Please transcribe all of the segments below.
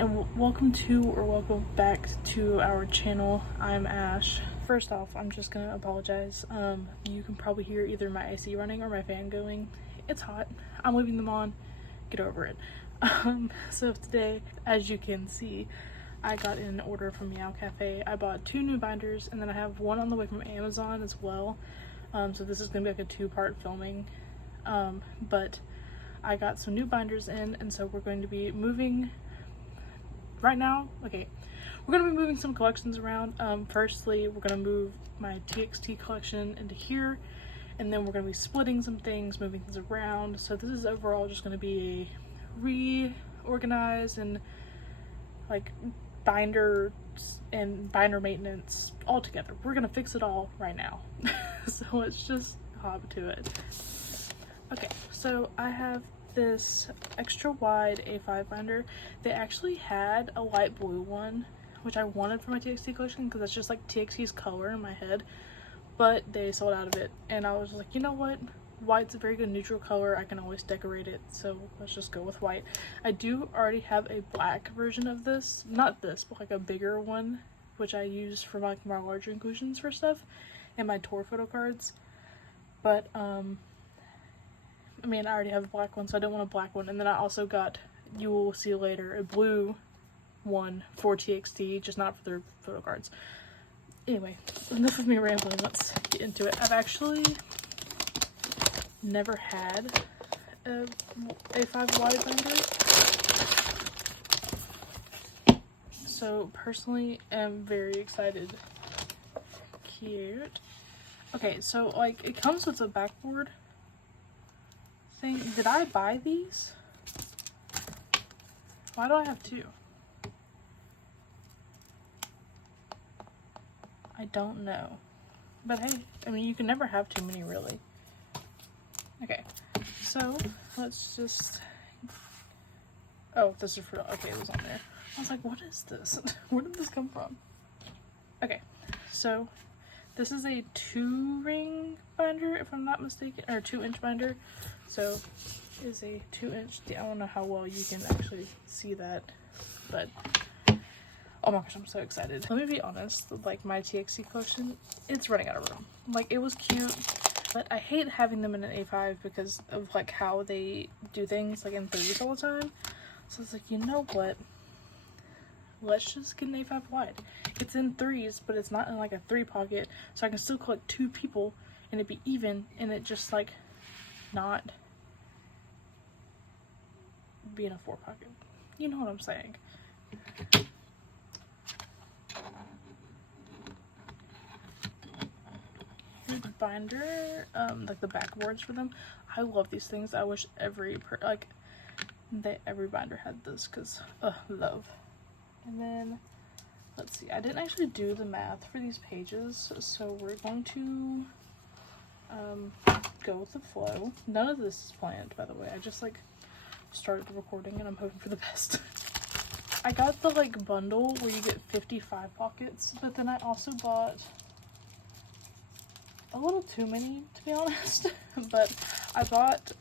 and welcome back to our channel. I'm Ash. First off, I'm just gonna apologize. You can probably hear either my AC running or my fan going. It's hot. I'm leaving them on. Get over it. So today, as you can see, I got an order from Meow Cafe. I bought 2 new binders, and then I have one on the way from Amazon as well. So this is gonna be like a 2-part filming. But I got some new binders in, and so we're going to be moving right now. Okay, we're going to be moving some collections around. Firstly, we're going to move my TXT collection into here, and then we're going to be splitting some things, moving things around. So this is overall just going to be a reorganized and like binder maintenance all together. We're going to fix it all right now. So let's just hop to it. Okay, so I have this extra wide A5 binder. They actually had a light blue one, which I wanted for my TXT collection because that's just like TXT's color in my head, but they sold out of it, and I was like, you know what? White's a very good neutral color. I can always decorate it, so let's just go with white. I do already have a black version of this. Not this, but like a bigger one, which I use for like my larger inclusions for stuff and my tour photo cards. But I mean, I already have a black one, so I don't want a black one. And then I also got, you will see later, a blue one for TXT, just not for their photo cards. Anyway, enough of me rambling, let's get into it. I've actually never had a A5 wide binder, so personally I'm very excited. Cute. Okay, so like it comes with a backboard thing. Did I buy these? Why do I have 2? I don't know. But hey, I mean, you can never have too many, really. Okay, so let's just... Oh, this is for... Okay, it was on there. I was like, what is this? Where did this come from? Okay, so this is a 2-ring binder, if I'm not mistaken, or 2-inch binder. So is a 2-inch. I don't know how well you can actually see that, but oh my gosh, I'm so excited. Let me be honest, like my TXT collection, it's running out of room. Like it was cute, but I hate having them in an A5 because of like how they do things like in 3s all the time. So it's like, you know what? Let's just get an A5 wide. It's in 3s, but it's not in like a 3 pocket, so I can still collect 2 people and it'd be even, and it just like not be in a 4 pocket. You know what I'm saying. Here's the binder, like the backboards for them. I love these things. I wish every binder had this, because love. And then let's see, I didn't actually do the math for these pages, so we're going to go with the flow. None of this is planned, by the way. I just like started the recording and I'm hoping for the best. I got the like bundle where you get 55 pockets, but then I also bought a little too many, to be honest. But I bought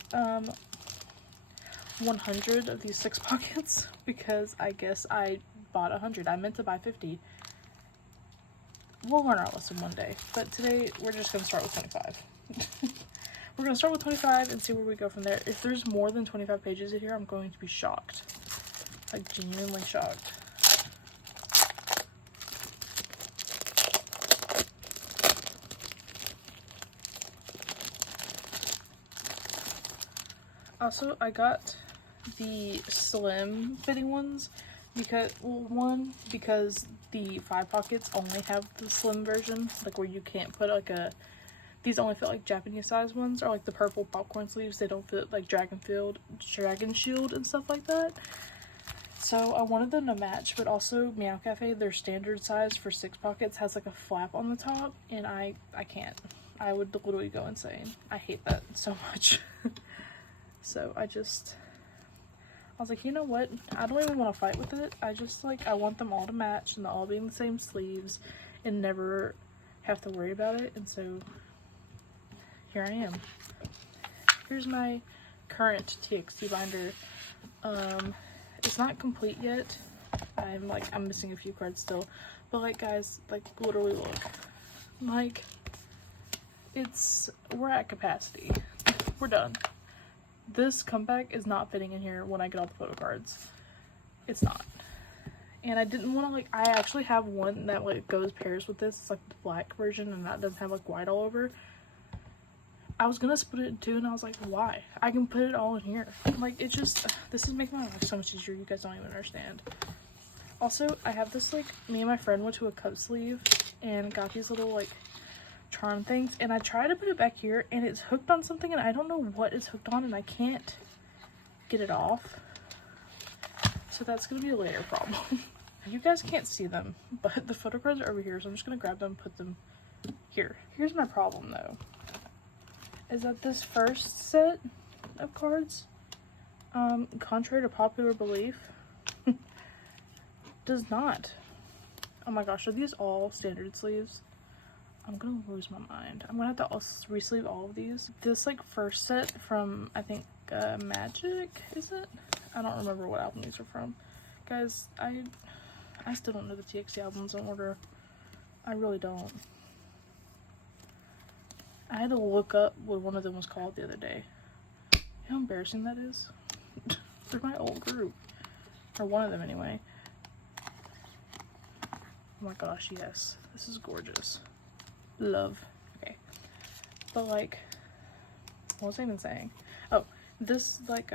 100 of these 6 pockets because I guess I bought 100. I meant to buy 50. We'll learn our lesson one day, but today we're just gonna start with 25. We're gonna start with 25 and see where we go from there. If there's more than 25 pages in here, I'm going to be shocked. Like, genuinely shocked. Also, I got the slim fitting ones because, well, one, because the 5 pockets only have the slim version, like where you can't put like a... These only fit like Japanese size ones, or like the purple popcorn sleeves. They don't fit like Dragon Shield and stuff like that. So I wanted them to match, but also Meow Cafe, their standard size for 6 pockets has like a flap on the top, and I can't. I would literally go insane. I hate that so much. So I was like, you know what? I don't even want to fight with it. I want them all to match and all be in the same sleeves and never have to worry about it. And so here I am. Here's my current TXT binder. It's not complete yet. I'm missing a few cards still. But like, guys, like, literally look. Like, we're at capacity. We're done. This comeback is not fitting in here when I get all the photo cards. It's not. And I didn't want to, like, I actually have one that, like, goes pairs with this. It's, like, the black version, and that doesn't have, like, white all over. I was gonna split it in two, and I was like, why? I can put it all in here. Like, it just, this is making my life so much easier. You guys don't even understand. Also, I have this, like, me and my friend went to a cup sleeve and got these little, like, charm things, and I tried to put it back here, and it's hooked on something, and I don't know what it's hooked on, and I can't get it off. So that's gonna be a later problem. You guys can't see them, but the photo cards are over here, so I'm just gonna grab them, put them here. Here's my problem, though, is that this first set of cards, contrary to popular belief, does not. Oh my gosh, are these all standard sleeves? I'm gonna lose my mind. I'm gonna have to re-sleeve all of these. This, like, first set from, I think, Magic, is it? I don't remember what album these are from. Guys, I still don't know the TXT albums in order. I really don't. I had to look up what one of them was called the other day. You know how embarrassing that is? They're my old group. Or one of them, anyway. Oh my gosh, yes. This is gorgeous. Love. Okay. But, like, what was I even saying? Oh, this, like,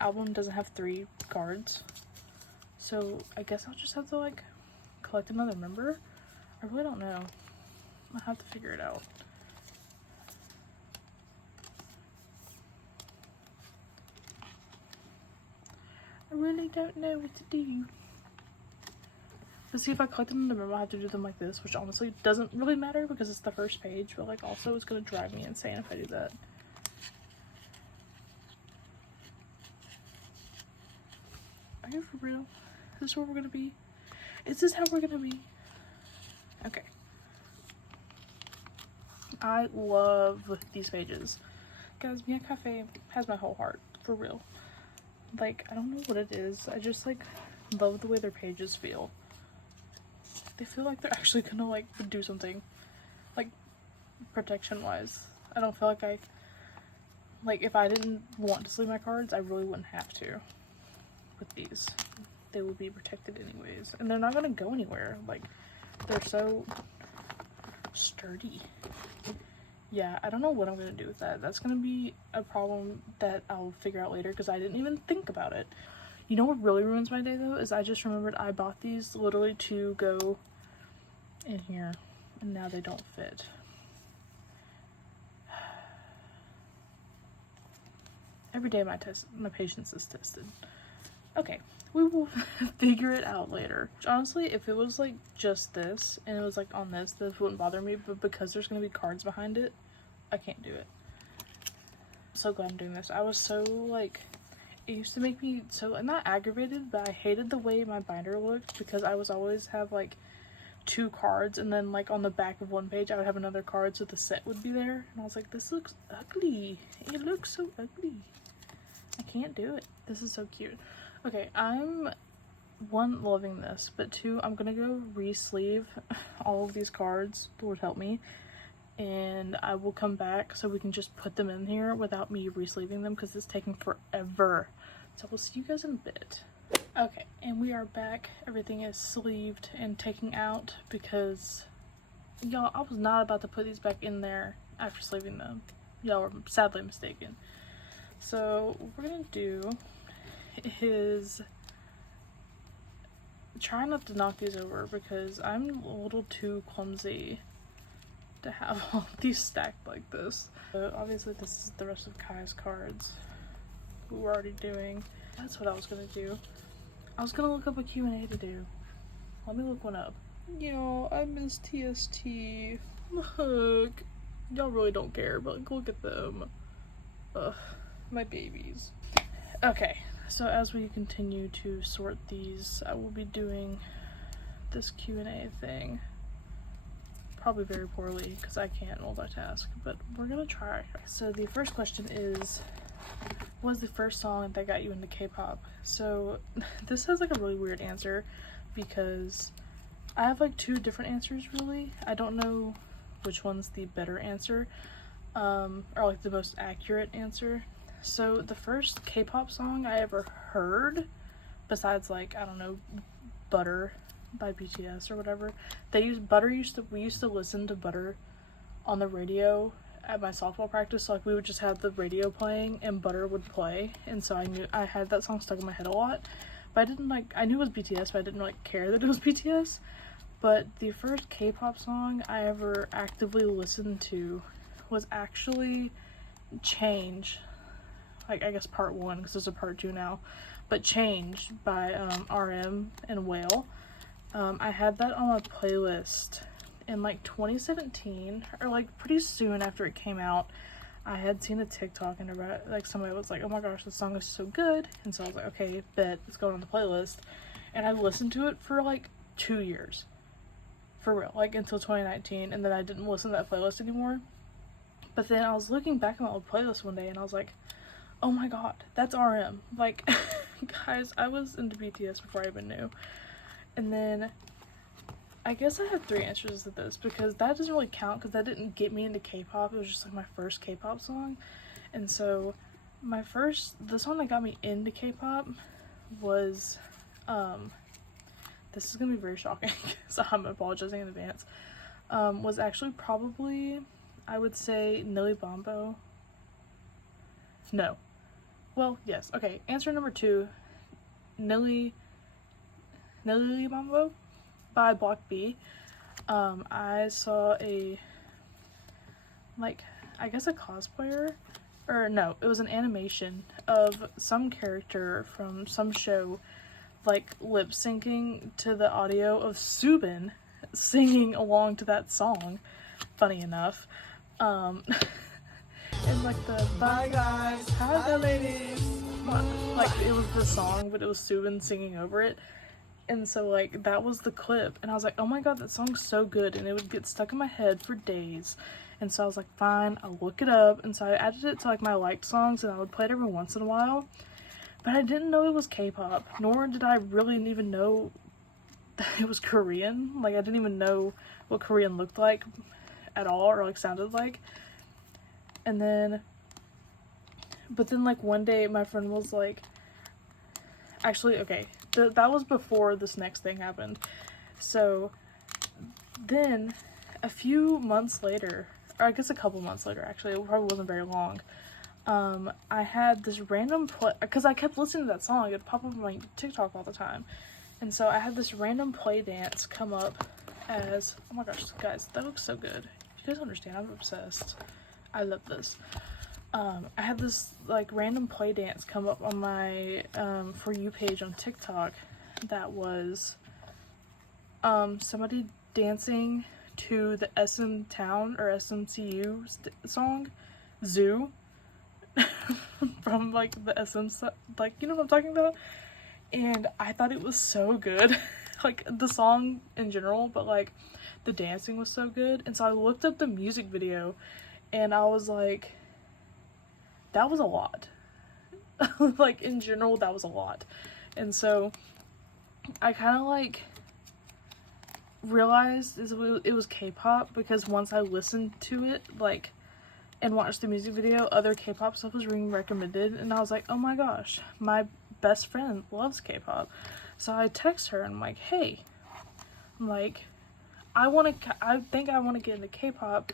album doesn't have 3 cards. So, I guess I'll just have to, like, collect another member? I really don't know. I'll have to figure it out. I really don't know what to do. Let's see, if I collect them in the room, I'll have to do them like this, which honestly doesn't really matter because it's the first page, but, like, also it's gonna drive me insane if I do that. Are you for real? Is this where we're gonna be? Is this how we're gonna be? Okay. I love these pages. Guys, Mia Cafe has my whole heart, for real. Like, I don't know what it is. I just, like, love the way their pages feel. They feel like they're actually gonna, like, do something, like, protection-wise. I don't feel like if I didn't want to sleeve my cards, I really wouldn't have to. With these, they will be protected anyways, and they're not gonna go anywhere. Like, they're so sturdy. Yeah, I don't know what I'm gonna do with that. That's gonna be a problem that I'll figure out later because I didn't even think about it. You know what really ruins my day, though, is I just remembered I bought these literally to go in here, and now they don't fit. Every day my patience is tested. Okay, we will figure it out later. Honestly, if it was, like, just this, and it was, like, on this wouldn't bother me, but because there's gonna be cards behind it, I can't do it. I'm so glad I'm doing this. I was so, like, it used to make me so, not aggravated, but I hated the way my binder looked because I was always have, like, 2 cards, and then, like, on the back of one page I would have another card, so the set would be there, and I was like, this looks ugly. It looks so ugly. I can't do it. This is so cute. Okay, I'm, 1, loving this, but 2, I'm gonna go re-sleeve all of these cards, Lord help me, and I will come back so we can just put them in here without me re-sleeving them because it's taking forever. So we'll see you guys in a bit. Okay, and we are back. Everything is sleeved and taken out because, y'all, I was not about to put these back in there after sleeving them. Y'all were sadly mistaken. So what we're gonna do is try not to knock these over because I'm a little too clumsy to have all these stacked like this. So obviously this is the rest of Kai's cards we were already doing. That's what I was gonna do. I was gonna look up a Q&A to do. Let me look one up. Yo, I miss TST. Look. Y'all really don't care, but, like, look at them. Ugh, my babies. Okay, so as we continue to sort these, I will be doing this Q&A thing. Probably very poorly because I can't multitask, but we're gonna try. So the first question is, what was the first song that got you into K-pop? So this has, like, a really weird answer. because I have like two different answers really. I don't know which one's the better answer, or like the most accurate answer. So the first K-pop song I ever heard, besides like, I don't know, Butter by BTS or whatever, we used to listen to Butter on the radio at my softball practice. So like we would just have the radio playing and Butter would play, and so I had that song stuck in my head a lot. But I knew it was BTS, but I didn't like care that it was BTS. But the first K-pop song I ever actively listened to was actually Change. Like, I guess part 1, because there's a part 2 now. But Change by RM and Whale. I had that on my playlist in like 2017, or like pretty soon after it came out. I had seen a TikTok and about, like, somebody was like, oh my gosh, this song is so good. And so I was like, okay, bet, it's going on the playlist. And I listened to it for like 2 years. For real, like until 2019, and then I didn't listen to that playlist anymore. But then I was looking back at my old playlist one day and I was like, oh my god, that's RM. Like, guys, I was into BTS before I even knew. And then I guess I have 3 answers to this, because that doesn't really count because that didn't get me into K-pop. It was just like my first K-pop song. And so the song that got me into K-pop was, this is gonna be very shocking, so I'm apologizing in advance, was actually probably, I would say, Nilly Bombo. No. Well, yes. Okay, answer number 2, Nilly Bombo by Block B. I saw a cosplayer, or no, it was an animation of some character from some show, like, lip syncing to the audio of Subin singing along to that song, funny enough. And like the bye guys, hi the ladies, like it was the song, but it was Subin singing over it. And so like that was the clip, and I was like, oh my god, that song's so good, and it would get stuck in my head for days. And so I was like, fine, I'll look it up. And so I added it to like my liked songs, and I would play it every once in a while. But I didn't know it was K-pop, nor did I really even know that it was Korean. Like, I didn't even know what Korean looked like at all, or like sounded like. And then, but then like one day my friend was like, actually, okay, that was before this next thing happened. So then a few months later, or I guess a couple months later, actually, it probably wasn't very long, I had this random because I kept listening to that song, it'd pop up on my TikTok all the time. And so I had this random play dance come up as, oh my gosh, guys, that looks so good. You guys understand, I'm obsessed. I love this. I had this like random play dance come up on my For You page on TikTok that was somebody dancing to the SM Town or SMCU song Zoo from like the SM, like, you know what I'm talking about. And I thought it was so good. Like the song in general, but like the dancing was so good. And so I looked up the music video and I was like, that was a lot. Like in general, that was a lot. And so I kind of like realized it was K-pop, because once I listened to it, like, and watched the music video, other K-pop stuff was being recommended, and I was like, oh my gosh, my best friend loves K-pop. So I text her and I'm like, hey, I'm like, I think I want to get into K-pop.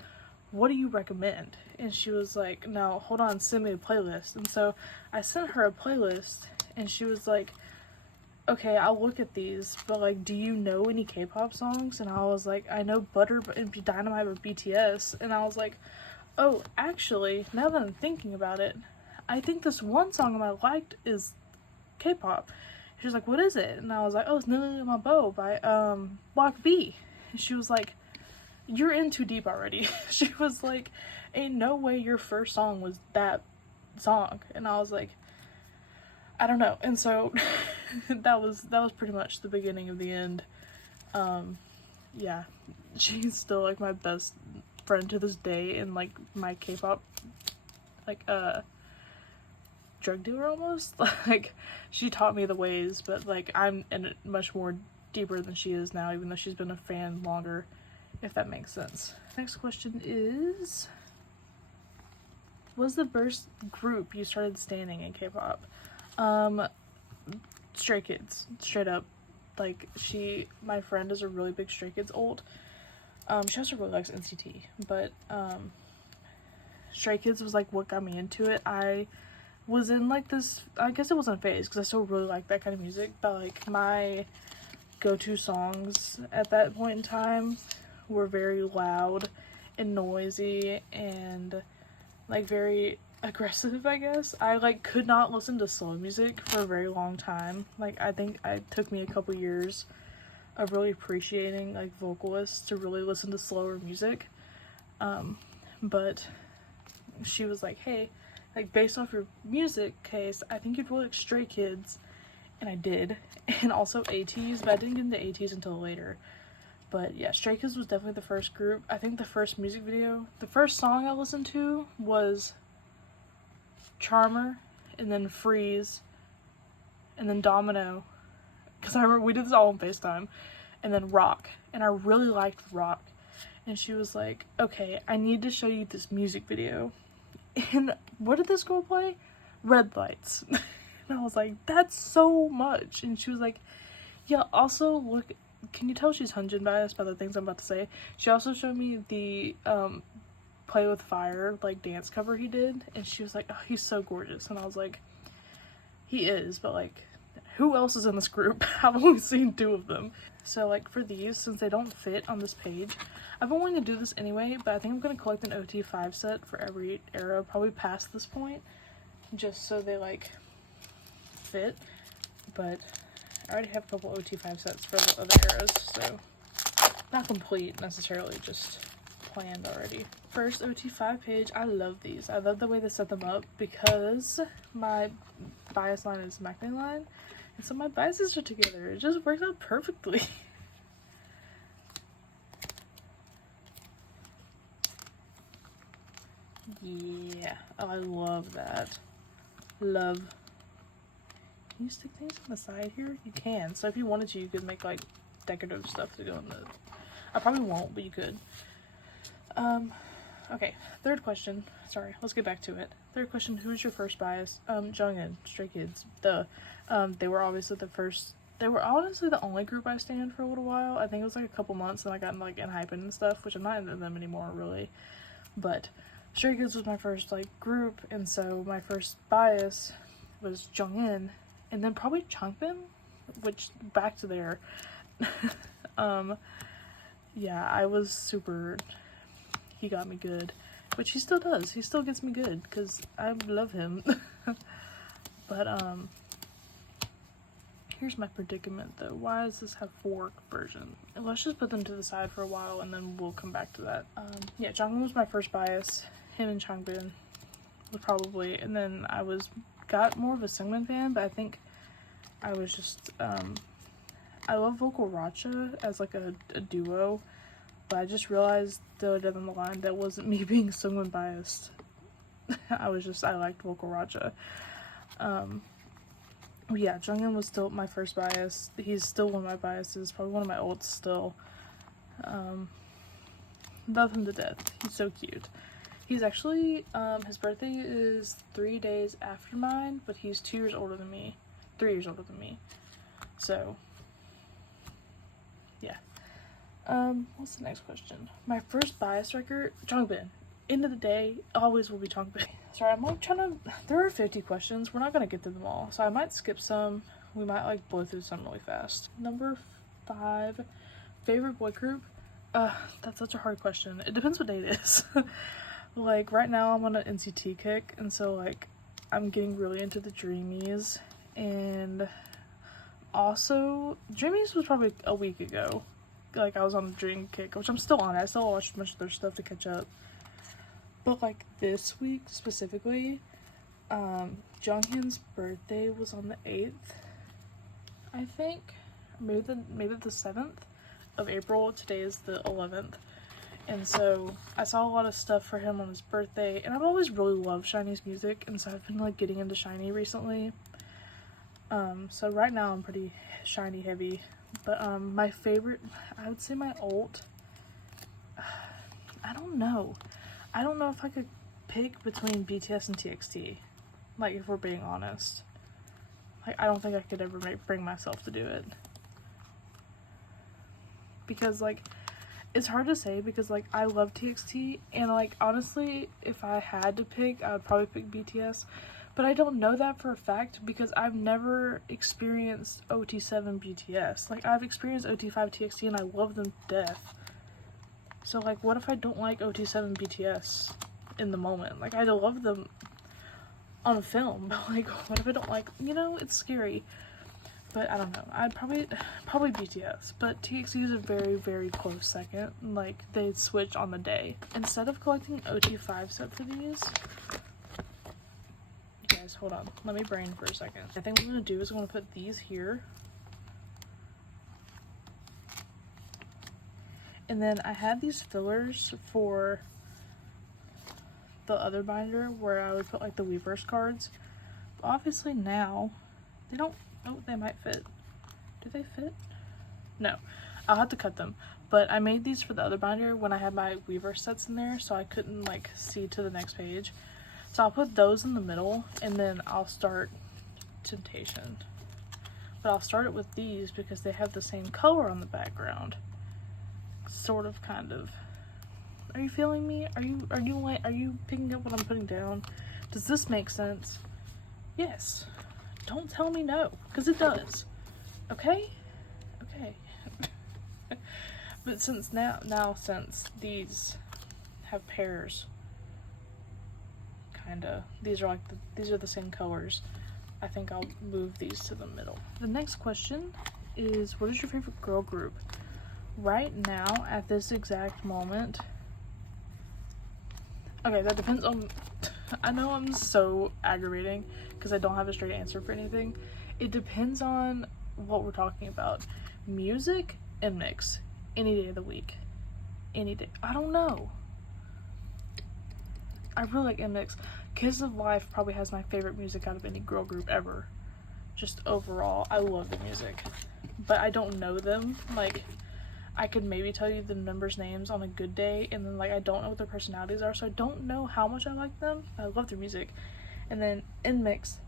What do you recommend? And she was like, no, hold on, send me a playlist. And so I sent her a playlist, and she was like, okay, I'll look at these, but like, do you know any K-pop songs? And I was like, I know Butter and Dynamite or BTS. And I was like, oh, actually, now that I'm thinking about it, I think this one song I liked is K-pop. She was like, what is it? And I was like, oh, it's Nilly Bombo by Block B. And she was like, you're in too deep already. She was like, ain't no way your first song was that song. And I was like, I don't know. And so that was pretty much the beginning of the end. Yeah, she's still like my best friend to this day, and like my K-pop like drug dealer almost. Like, she taught me the ways, but like I'm in it much more deeper than she is now, even though she's been a fan longer, if that makes sense. Next question is, was the first group you started standing in K-pop? Stray Kids, straight up. Like, my friend is a really big Stray Kids old. She also really likes NCT, but Stray Kids was like what got me into it. I was in like this, I guess it wasn't a phase because I still really like that kind of music, but like my go-to songs at that point in time were very loud and noisy and like very aggressive, I guess. I like could not listen to slow music for a very long time. Like, I think it took me a couple years of really appreciating like vocalists to really listen to slower music. But she was like, hey, like based off your music case, I think you'd really like Stray Kids. And I did. And also ATs, but I didn't get into ATs until later. But yeah, Stray Kids was definitely the first group. I think the first music video, the first song I listened to was Charmer, and then Freeze, and then Domino, because I remember we did this all on FaceTime, and then Rock, and I really liked Rock. And she was like, okay, I need to show you this music video. And what did this girl play? Red Lights. And I was like, that's so much. And she was like, yeah, also look, can you tell she's Hyunjin biased by the things I'm about to say? She also showed me the Play With Fire like dance cover he did, and she was like, oh, he's so gorgeous. And I was like, he is, but like, who else is in this group? I've only seen 2 of them. So like for these, since they don't fit on this page, I've been wanting to do this anyway, but I think I'm going to collect an OT5 set for every era, probably past this point, just so they like fit. But I already have a couple OT5 sets for the other eras, so not complete necessarily, just planned already. First OT5 page, I love these. I love the way they set them up because my bias line is MACD line, and so my biases are together. It just works out perfectly. Yeah, oh, I love that. Love. Can you stick things on the side here? You can. So if you wanted to, you could make like decorative stuff to go in the. I probably won't, but you could. Okay, third question. Sorry, let's get back to it. Third question, who's your first bias? Jungin, Stray Kids. They were obviously the first. They were honestly the only group I stand for a little while. I think it was like a couple months, and I got like in hyping and stuff, which I'm not into them anymore, really. But Stray Kids was my first like group, and so my first bias was Jungin, and then probably Changbin, which back to there. Yeah, I was super. He got me good, which he still does. He still gets me good because I love him. But here's my predicament though. Why does this have 4 versions? Let's just put them to the side for a while and then we'll come back to that. Yeah, Jonghyun was my first bias. Him and Changbin was probably, and then I got more of a Seungmin fan, but I think I was just I love Vocal Racha as like a duo. But I just realized the other day down the line that wasn't me being Seungmin biased. I liked Vocal Racha. Yeah, Junghyun was still my first bias. He's still one of my biases, probably one of my olds still. Love him to death. He's so cute. He's actually, his birthday is 3 days after mine, but he's 2 years older than me. 3 years older than me. So, yeah. What's the next question? My first bias record, Changbin. End of the day, always will be Changbin. Sorry, I'm like trying to, there are 50 questions. We're not going to get through them all. So I might skip some. We might like blow through some really fast. Number 5, favorite boy group? That's such a hard question. It depends what day it is. Like right now I'm on an NCT kick, and so like I'm getting really into the Dreamies, and also Dreamies was probably a week ago. Like I was on a dream kick, which I'm still on. I still watched a bunch of their stuff to catch up. But like this week specifically, Jonghyun's birthday was on the 8th, I think. Maybe the 7th of April. Today is the 11th. And so I saw a lot of stuff for him on his birthday, and I've always really loved SHINee's music, and so I've been like getting into SHINee recently. So right now I'm pretty SHINee heavy. But my favorite, I would say my alt, I don't know. I don't know if I could pick between BTS and TXT. Like, if we're being honest. Like, I don't think I could ever bring myself to do it. Because, like, it's hard to say because, like, I love TXT. And, like, honestly, if I had to pick, I would probably pick BTS. But I don't know that for a fact because I've never experienced OT7 BTS. Like, I've experienced OT5 TXT and I love them to death. So, like, what if I don't like OT7 BTS in the moment? Like, I love them on film, but, like, what if I don't like, you know, it's scary. But I don't know. I'd probably BTS. But TXT is a very, very close second. Like, they switch on the day. Instead of collecting OT5 set for these... Guys, hold on. Let me brain for a second. I think what I'm going to do is I'm going to put these here. And then I had these fillers for the other binder where I would put like the Weverse cards. But obviously now, they don't, oh, they might fit. Do they fit? No. I'll have to cut them. But I made these for the other binder when I had my Weverse sets in there, so I couldn't like see to the next page. So I'll put those in the middle and then I'll start Temptation. But I'll start it with these because they have the same color on the background. Sort of, kind of. Are you feeling me? Are you picking up what I'm putting down? Does this make sense? Yes. Don't tell me no, because it does. Okay? Okay. But since since these have pairs, kinda, these are the same colors, I think I'll move these to the middle. The next question is, what is your favorite girl group? Right now, at this exact moment, okay, that depends on, I know I'm so aggravating because I don't have a straight answer for anything. It depends on what we're talking about. Music and mix, any day of the week, any day. I don't know. I really like MX. Kiss of Life probably has my favorite music out of any girl group ever. Just overall, I love the music. But I don't know them. Like, I could maybe tell you the members' names on a good day, and then, like, I don't know what their personalities are, so I don't know how much I like them. I love their music. And then NMIX,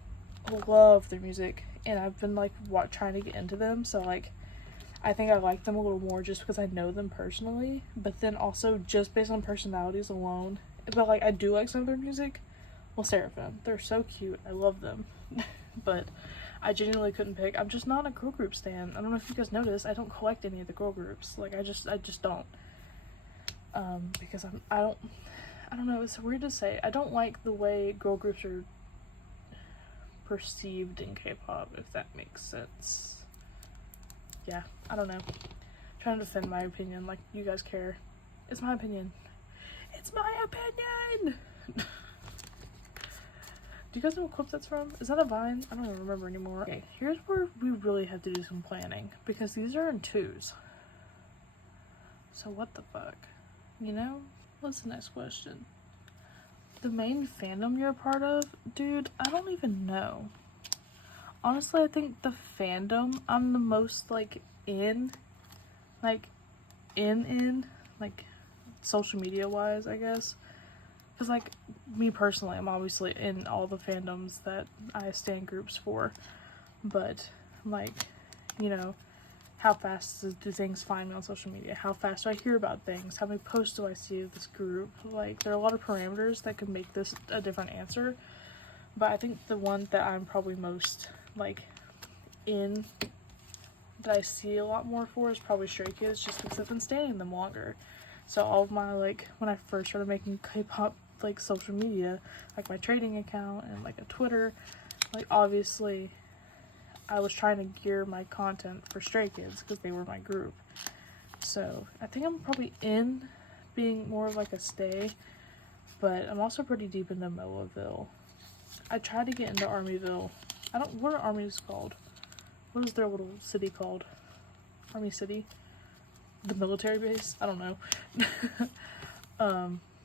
love their music, and I've been, like, trying to get into them, so, like, I think I like them a little more just because I know them personally, but then also just based on personalities alone. But, like, I do like some of their music. Well, Seraphim, they're so cute. I love them. But I genuinely couldn't pick. I'm just not a girl group stan. I don't know if you guys noticed. I don't collect any of the girl groups. Like, I just don't. Because I don't know. It's weird to say. I don't like the way girl groups are perceived in K-pop, if that makes sense. Yeah, I don't know. I'm trying to defend my opinion like you guys care. It's my opinion. It's my opinion! Do you guys know what clip that's from? Is that a Vine? I don't even remember anymore. Okay, here's where we really have to do some planning, because these are in twos. So what the fuck? You know? What's the next question? The main fandom you're a part of? Dude, I don't even know. Honestly, I think the fandom I'm the most, like, in, like, social media wise, I guess. Because, like, me personally, I'm obviously in all the fandoms that I stand groups for. But, like, you know, how fast do things find me on social media? How fast do I hear about things? How many posts do I see of this group? Like, there are a lot of parameters that could make this a different answer. But I think the one that I'm probably most, like, in, that I see a lot more for is probably Stray Kids, just because I've been standing them longer. So all of my, like, when I first started making K-pop, like, social media, like my trading account and, like, a Twitter, like, obviously I was trying to gear my content for Stray Kids because they were my group. So I think I'm probably in being more of, like, a stay, but I'm also pretty deep into Moaville. I tried to get into Armyville. What are armies called? What is their little city called? Army City? The military base? I don't know.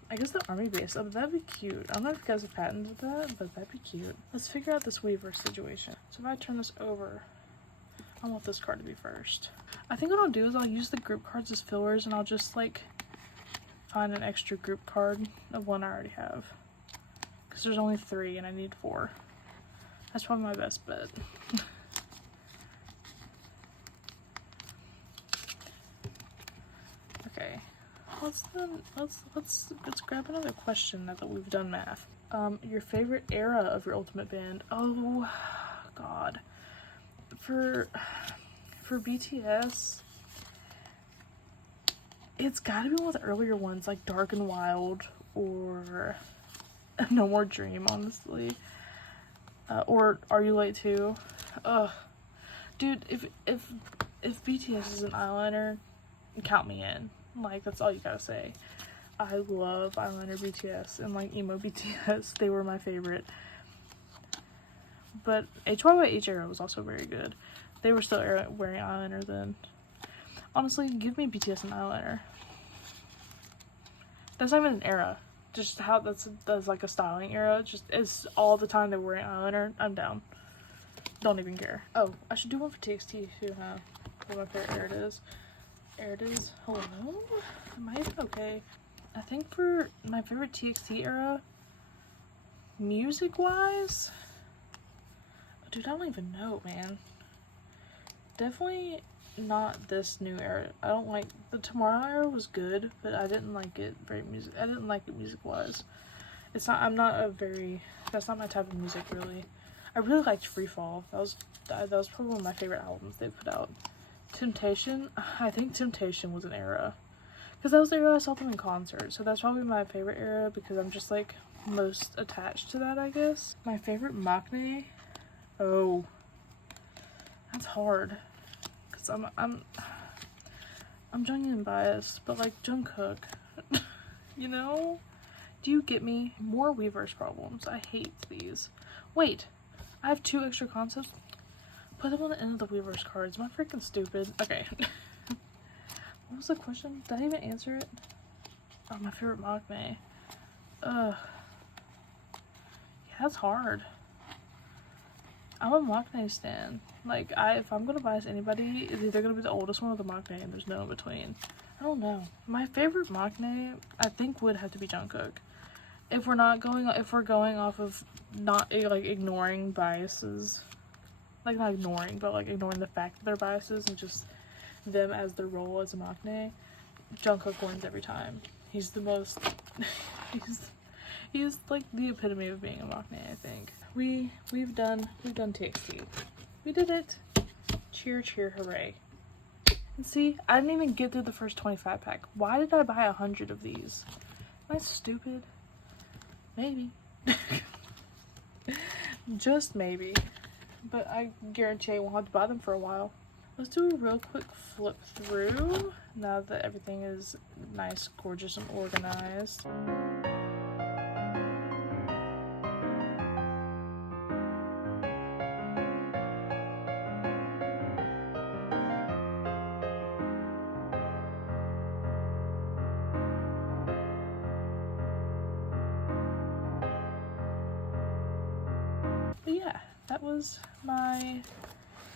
I guess the army base. Oh, that'd be cute. I don't know if you guys have patented that, but that'd be cute. Let's figure out this Weaver situation. So if I turn this over, I want this card to be first. I think what I'll do is I'll use the group cards as fillers, and I'll just like find an extra group card of one I already have. Because there's only 3 and I need 4. That's probably my best bet. Okay. Let's grab another question now that we've done math. Your favorite era of your ultimate band? Oh god. For BTS, it's gotta be one of the earlier ones, like Dark and Wild or No More Dream, honestly. Or Are You Late Too? Ugh. Dude, if BTS is an eyeliner, count me in. Like, that's all you gotta say. I love eyeliner BTS and like emo BTS. They were my favorite. But HYH era was also very good. They were still wearing eyeliner then. Honestly, give me BTS and eyeliner. That's not even an era. Just how that's like a styling era. Just it's all the time they're wearing eyeliner. I'm down. Don't even care. Oh, I should do one for TXT too, huh? What my favorite era it is. There it is. Hello? Am I even okay? I think for my favorite TXT era, music-wise, dude, I don't even know, man. Definitely not this new era. I don't like the Tomorrow era was good, but I didn't like it I didn't like it music-wise. It's not. I'm not a very. That's not my type of music, really. I really liked Free Fall. That was probably one of my favorite albums they put out. Temptation. I think Temptation was an era. Because that was the era I saw them in concert. So that's probably my favorite era because I'm just like most attached to that, I guess. My favorite maknae. Oh. That's hard. Because I'm Jungkook biased, but like Jungkook. You know? Do you get me? More Weverse problems. I hate these. Wait. I have 2 extra concepts. Put them on the end of the Weverse cards. Am I freaking stupid? Okay. What was the question? Did I even answer it? Oh, my favorite maknae. Ugh. Yeah, that's hard. I'm a maknae stan. Like, if I'm gonna bias anybody, it's either gonna be the oldest one or the maknae, and there's no in between. I don't know. My favorite maknae, I think, would have to be Jungkook. If we're going off of not like ignoring biases, like not ignoring, but like ignoring the fact that they're biases and just them as their role as a maknae, Jungkook wins every time. He's the most. he's like the epitome of being a maknae. I think we've done TXT. We did it. Cheer, cheer, hooray! And see, I didn't even get through the first 25 pack. Why did I buy 100 of these? Am I stupid? Maybe. Just maybe. But I guarantee I won't have to buy them for a while. Let's do a real quick flip through now that everything is nice, gorgeous, and organized. But yeah, that was my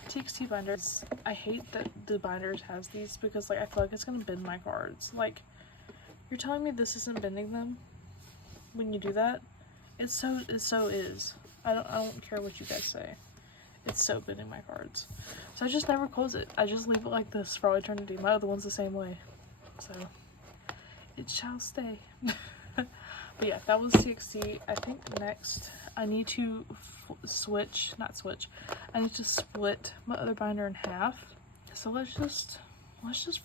TXT binders. I hate that the binders has these because like I feel like it's gonna bend my cards. Like, you're telling me this isn't bending them when you do that? It so is. I don't care what you guys say. It's so bending my cards. So I just never close it. I just leave it like this for all eternity. My other one's the same way. So it shall stay. But yeah, that was TXT. I think next I need to I need to split my other binder in half. So let's just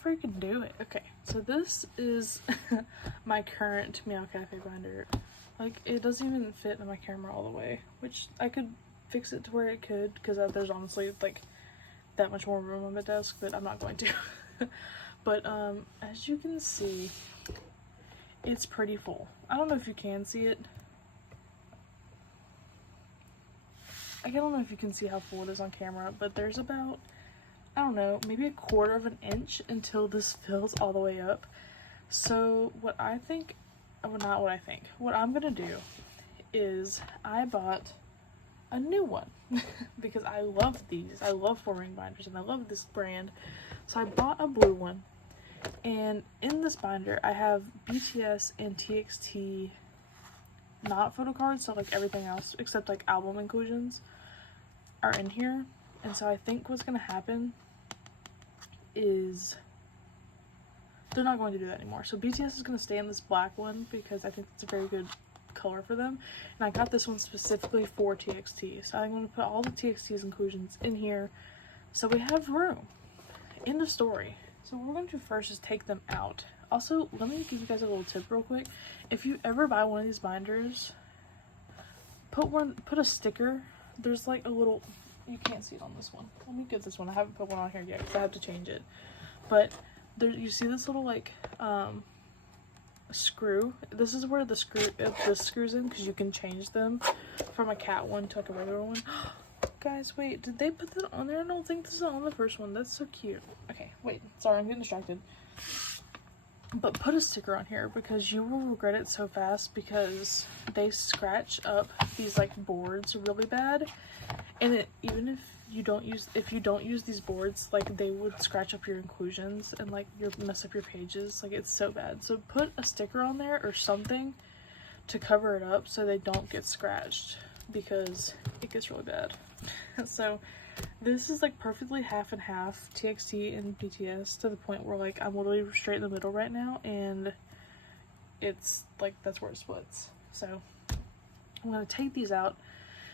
freaking do it. Okay, so this is my current Meow Cafe binder. Like, it doesn't even fit in my camera all the way, which I could fix it to where it could, because there's honestly like that much more room on my desk, but I'm not going to. But as you can see, it's pretty full. I don't know if you can see it. I don't know if you can see how full it is on camera, but there's about, I don't know, maybe 1/4 of an inch until this fills all the way up. So what I'm gonna do is I bought a new one because I love these. I love 4-ring binders and I love this brand. So I bought a blue one, and in this binder I have BTS and TXT, not photo cards, so like everything else except like album inclusions are in here. And so I think what's gonna happen is they're not going to do that anymore. So BTS is going to stay in this black one because I think it's a very good color for them. And I got this one specifically for TXT. So I'm going to put all the TXT's inclusions in here so we have room. End of story. So what we're going to do first is take them out. Also, let me give you guys a little tip real quick. If you ever buy one of these binders, put a sticker. There's like a little, you can't see it on this one. Let me get this one. I haven't put one on here yet because I have to change it. But there, you see this little like screw. This is where the screw, this screws in, because you can change them from a cat one to like a regular one. Guys, wait, did they put that on there? I don't think this is on the first one. That's so cute. Okay, wait, sorry, I'm getting distracted. But put a sticker on here because you will regret it so fast, because they scratch up these like boards really bad. And even if you don't use these boards, like they would scratch up your inclusions and like mess up your pages. Like it's so bad. So put a sticker on there or something to cover it up so they don't get scratched, because it gets really bad. So this is like perfectly half and half TXT and BTS, to the point where like I'm literally straight in the middle right now, and it's like that's where it splits. So I'm gonna take these out,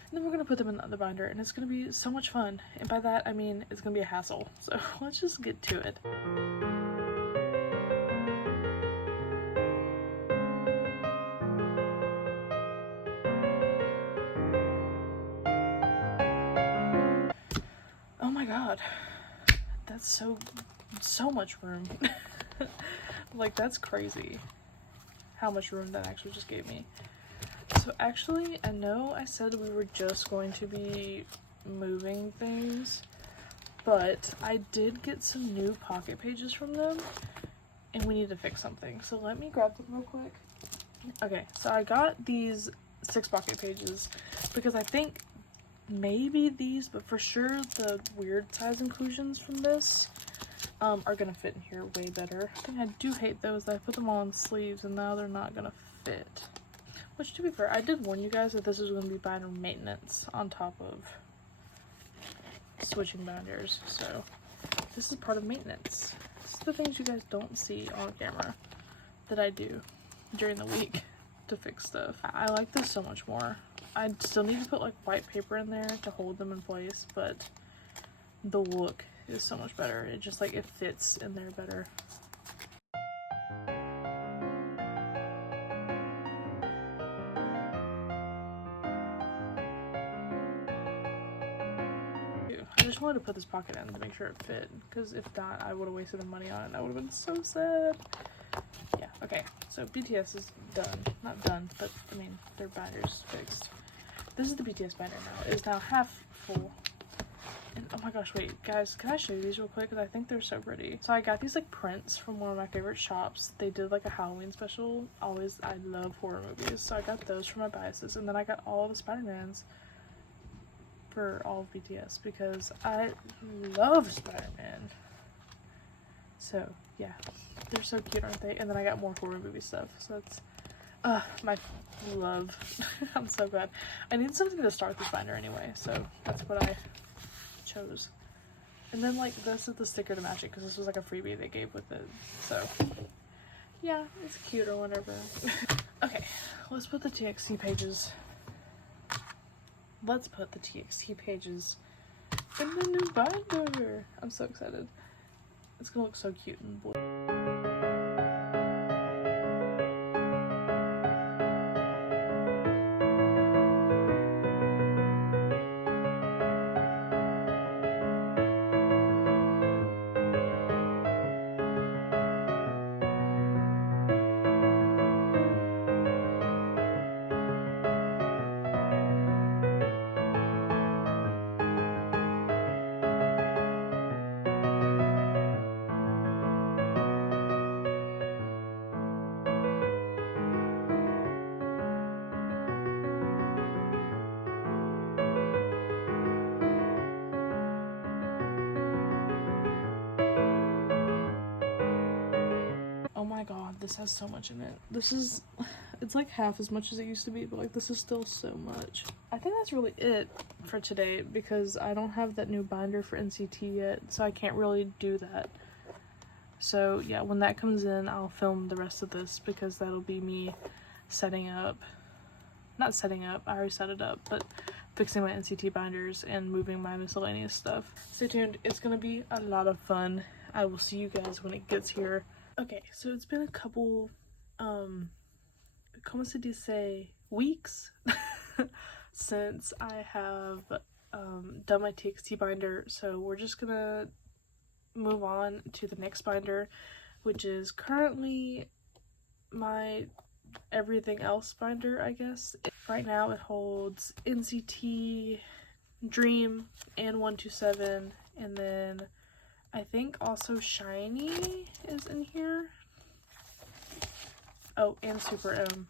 and then we're gonna put them in the other binder, and it's gonna be so much fun. And by that I mean it's gonna be a hassle. So let's just get to it. Oh my god, that's so much room. Like that's crazy how much room that actually just gave me. So actually, I know I said we were just going to be moving things, but I did get some new pocket pages from them, and we need to fix something. So let me grab them real quick. Okay, so I got these 6 pocket pages because I think maybe these, but for sure the weird size inclusions from this are gonna fit in here way better. I think I do hate those. I put them all on sleeves and now they're not gonna fit. Which, to be fair, I did warn you guys that this was gonna be binder maintenance on top of switching binders. So this is part of maintenance. This is the things you guys don't see on camera that I do during the week to fix stuff. I like this so much more. I still need to put like white paper in there to hold them in place, but the look is so much better. It just like, it fits in there better. I just wanted to put this pocket in to make sure it fit, because if not, I would have wasted the money on it and I would have been so sad. Yeah, okay, so BTS is done. Not done, but I mean, their binder's fixed. This is the BTS binder now. It is now half full. And oh my gosh, wait, guys, can I show you these real quick? Because I think they're so pretty. So I got these like prints from one of my favorite shops. They did like a Halloween special. I love horror movies. So I got those for my biases. And then I got all the Spider-Mans for all of BTS because I love Spider-Man. So yeah, they're so cute, aren't they? And then I got more horror movie stuff. So it's my love. I'm so glad. I need something to start this binder anyway, so that's what I chose. And then like this is the sticker to match it, because this was like a freebie they gave with it. So yeah, it's cute or whatever. Okay, let's put the TXT pages. Let's put the TXT pages in the new binder. I'm so excited. It's gonna look so cute in blue. this has so much in it. This is, it's like half as much as it used to be, but like this is still so much. I think that's really it for today because I don't have that new binder for NCT yet, so I can't really do that. So yeah, when that comes in, I'll film the rest of this because that'll be me setting up, not setting up, I already set it up, but fixing my NCT binders and moving my miscellaneous stuff. Stay tuned, it's gonna be a lot of fun. I will see you guys when it gets here. Okay, so it's been a couple, como se dice, weeks since I have done my TXT binder, so we're just gonna move on to the next binder, which is currently my everything else binder, I guess. Right now it holds NCT, Dream, and 127, and then I think also Shiny is in here. Oh, and Super M.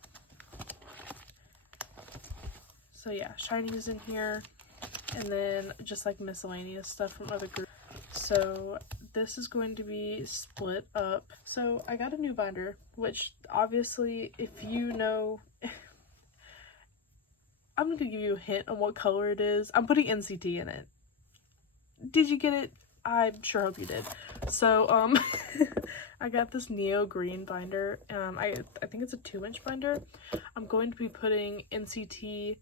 So yeah, Shiny is in here, and then just like miscellaneous stuff from other groups. So this is going to be split up. So I got a new binder, which obviously if you know, I'm gonna give you a hint on what color it is. I'm putting NCT in it. Did you get it? I sure hope you did. So I got this Neo Green binder. I think it's a 2-inch binder. I'm going to be putting NCT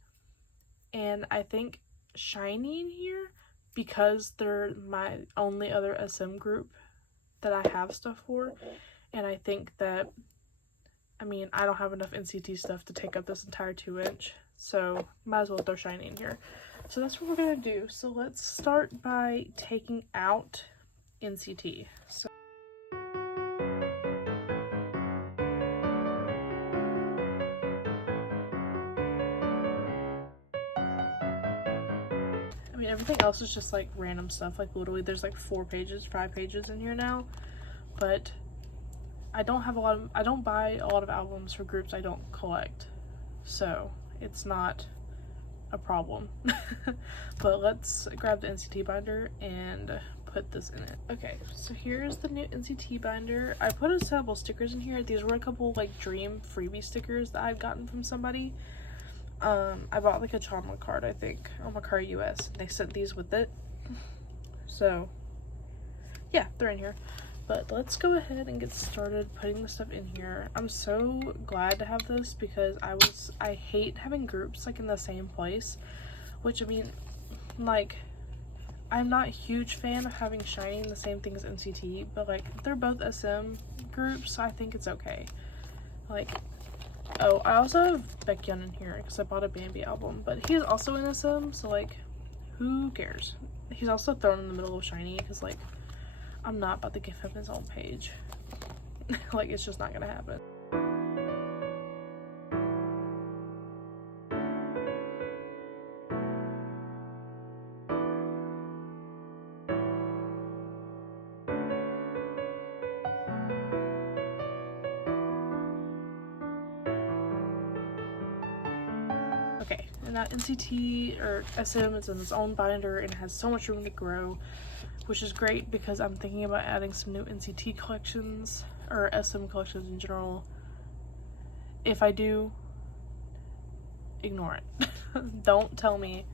and I think Shiny in here because they're my only other SM group that I have stuff for, and I think that, I mean, I don't have enough NCT stuff to take up this entire 2-inch, so might as well throw Shiny in here. So that's what we're gonna do. So let's start by taking out NCT. So I mean, everything else is just like random stuff. Like literally there's like 4 pages, 5 pages in here now, but I don't buy a lot of albums for groups I don't collect, so it's not a problem. But let's grab the NCT binder and put this in it. Okay, so here's the new NCT binder. I put a sample stickers in here. These were a couple like Dream freebie stickers that I've gotten from somebody. I bought like a Chonma card, I think, on Macari US. They sent these with it, so yeah, they're in here. But let's go ahead and get started putting the stuff in here. I'm so glad to have this because I hate having groups like in the same place, which I mean, like, I'm not a huge fan of having Shiny in the same thing as NCT, but like they're both SM groups, so I think it's okay. Like, oh, I also have Baekhyun in here because I bought a Bambi album, but he's also in SM, so like, who cares? He's also thrown in the middle of Shiny because like, I'm not about to give him his own page. Like, it's just not gonna happen. Okay, and that NCT or SM is in its own binder and has so much room to grow, which is great because I'm thinking about adding some new NCT collections or SM collections in general. If I do, ignore it. Don't tell me.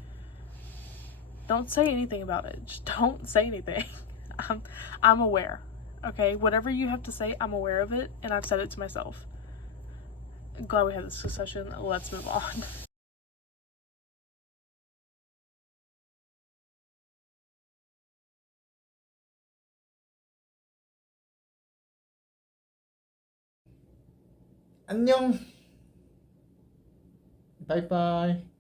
Don't say anything about it. Just don't say anything. I'm aware. Okay, whatever you have to say, I'm aware of it, and I've said it to myself. I'm glad we had this discussion. Let's move on. 안녕. 바이바이.